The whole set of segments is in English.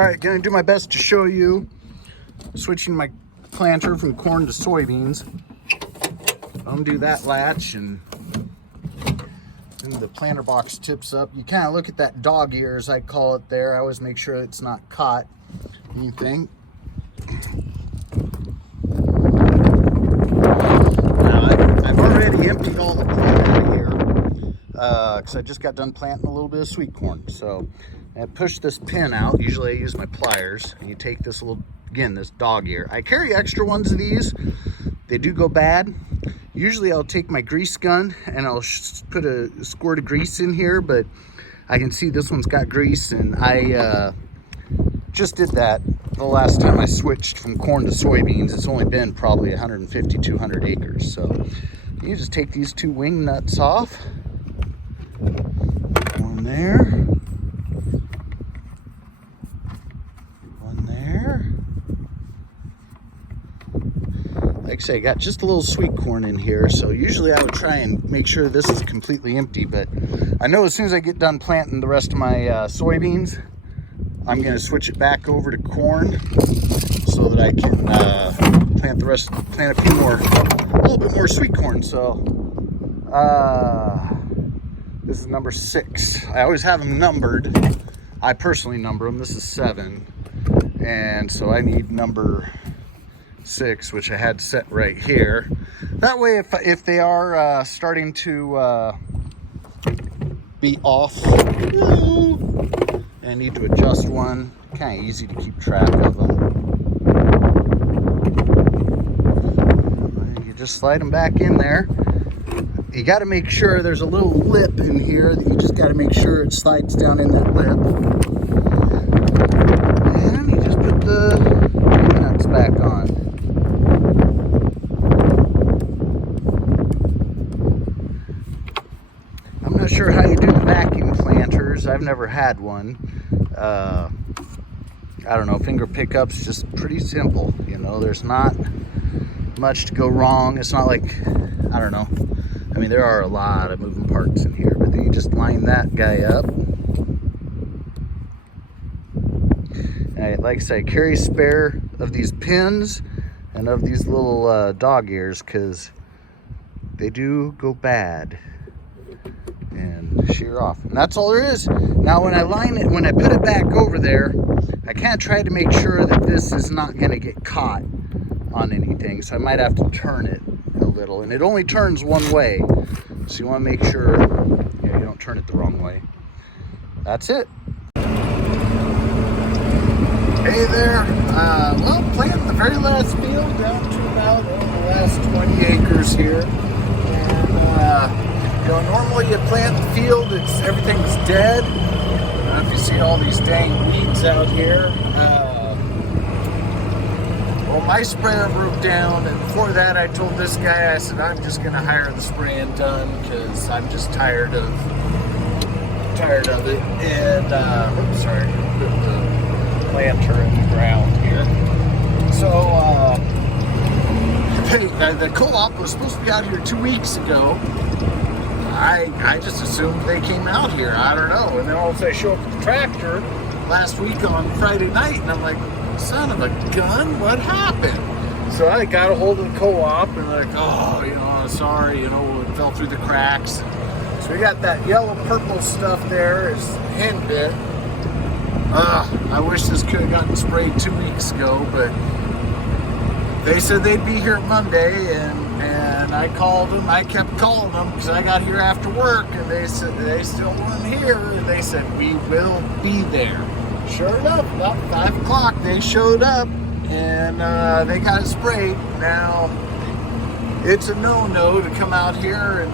All right, gonna do my best to show you switching my planter from corn to soybeans. Undo that latch and the planter box tips up. You kind of look at that dog ear, as I call it there. I always make sure it's not caught anything. Now, I've already emptied all the corn out of here because I just got done planting a little bit of sweet corn. So I push this pin out. Usually I use my pliers, and you take this little, again, this dog ear. I carry extra ones of these. They do go bad. Usually I'll take my grease gun and I'll put a squirt of grease in here, but I can see this one's got grease, and I just did that the last time I switched from corn to soybeans. It's only been probably 150, 200 acres. So you just take these two wing nuts off. One there. One there. Like I say, I got just a little sweet corn in here, so usually I would try and make sure this is completely empty, but I know as soon as I get done planting the rest of my soybeans, I'm going to switch it back over to corn so that I can plant a little bit more sweet corn. So this is number 6. I always have them numbered. I personally number them. This is 7, and so I need number 6, which I had set right here. That way, if they are starting to be off and need to adjust one, kind of easy to keep track of them. You just slide them back in there. You got to make sure there's a little lip in here that you just got to make sure it slides down in that lip. And you just put the nuts back on. I'm not sure how you do the vacuum planters. I've never had one. I don't know, finger pickup's just pretty simple. You know, there's not much to go wrong. It's not like, I don't know. I mean, there are a lot of moving parts in here, but then you just line that guy up. And like I say, I carry a spare of these pins and of these little dog ears, because they do go bad and shear off, and that's all there is. Now when I put it back over there, I kind of try to make sure that this is not going to get caught on anything, so I might have to turn it a little, and it only turns one way, so you want to make sure you don't turn it the wrong way. That's it. Hey there. Well, planting the very last field down to about the last 20 acres here, and normally you plant the field, everything's dead. I don't know if you see all these dang weeds out here. Well, my sprayer broke down, and before that I told this guy, I said, I'm just going to hire the spray and done, because I'm just tired of it. And, sorry, put the planter in the ground here. So, the co-op was supposed to be out here 2 weeks ago. I just assumed they came out here. I don't know. And then all of a sudden I show up with the tractor last week on Friday night, and I'm like, son of a gun, what happened? So I got a hold of the co-op, and like, oh, sorry, it fell through the cracks. So we got that yellow purple stuff there is hen bit. I wish this could have gotten sprayed 2 weeks ago, but they said they'd be here Monday, and I called them. I kept calling them because I got here after work, and they said they still weren't here, and they said, we will be there. Sure enough, about 5 o'clock, they showed up, and they got it sprayed. Now, it's a no-no to come out here and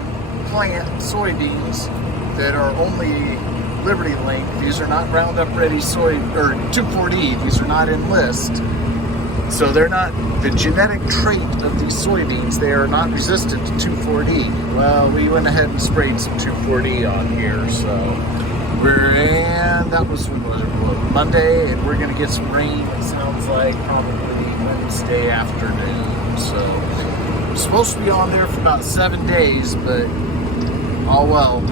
plant soybeans that are only Liberty Link. These are not Roundup Ready soy, or 2,4-D. These are not Enlist. So they're not the genetic trait of these soybeans. They are not resistant to 2,4-D. Well, we went ahead and sprayed some 2,4-D on here, so that was Monday, and we're going to get some rain, it sounds like, probably Wednesday afternoon. So we're supposed to be on there for about 7 days, but oh well.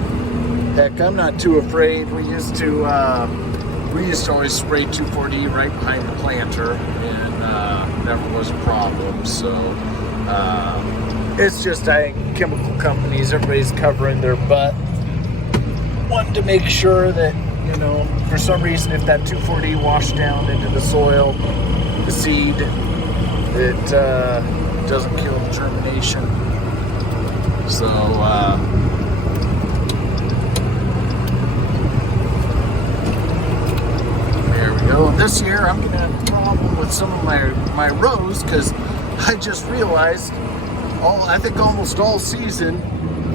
Heck, I'm not too afraid. We used to we used to always spray 2,4-D right behind the planter, and never was a problem. So it's just, I think, chemical companies, everybody's covering their butt, wanting to make sure that, you know, for some reason, if that 2,4-D washed down into the soil, the seed, it doesn't kill the germination. So there we go. And this year I'm gonna have a problem with some of my rows, because I just realized I think almost all season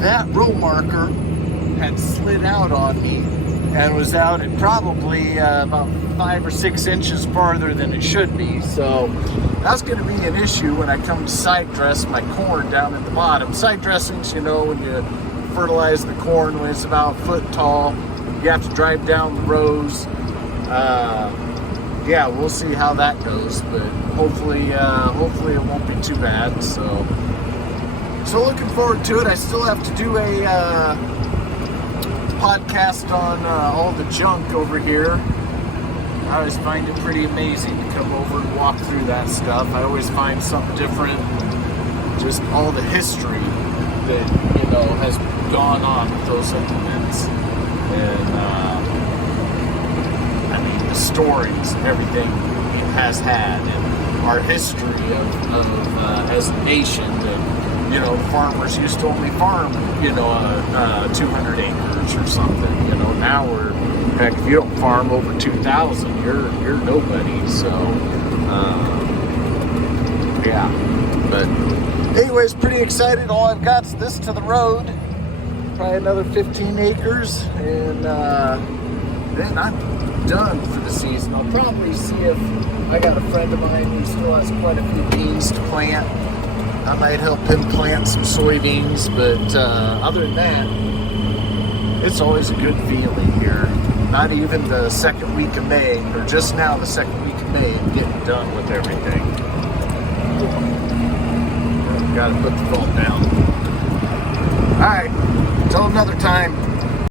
that row marker had slid out on me and was out at probably about 5 or 6 inches farther than it should be. So that's going to be an issue when I come to side dress my corn down at the bottom. Side dressings, you know, when you fertilize the corn when it's about a foot tall, you have to drive down the rows. Yeah, we'll see how that goes, but hopefully it won't be too bad. So looking forward to it. I still have to do a podcast on all the junk over here. I always find it pretty amazing to come over and walk through that stuff. I always find something different, just all the history that, you know, has gone on with those implements. And I mean, the stories and everything it has had, and our history of as a nation. And, you know, farmers used to only farm, you know, 200 acres or something. You know, now heck, if you don't farm over 2,000, you're nobody. So, yeah. But anyways, pretty excited. All I've got is this to the road. Probably another 15 acres, and then I'm done for the season. I'll probably see if I got a friend of mine who still has quite a few beans to plant. I might help him plant some soybeans, but other than that, it's always a good feeling here. Not even the second week of May, or just now the second week of May, and getting done with everything. Gotta put the phone down. Alright, until another time.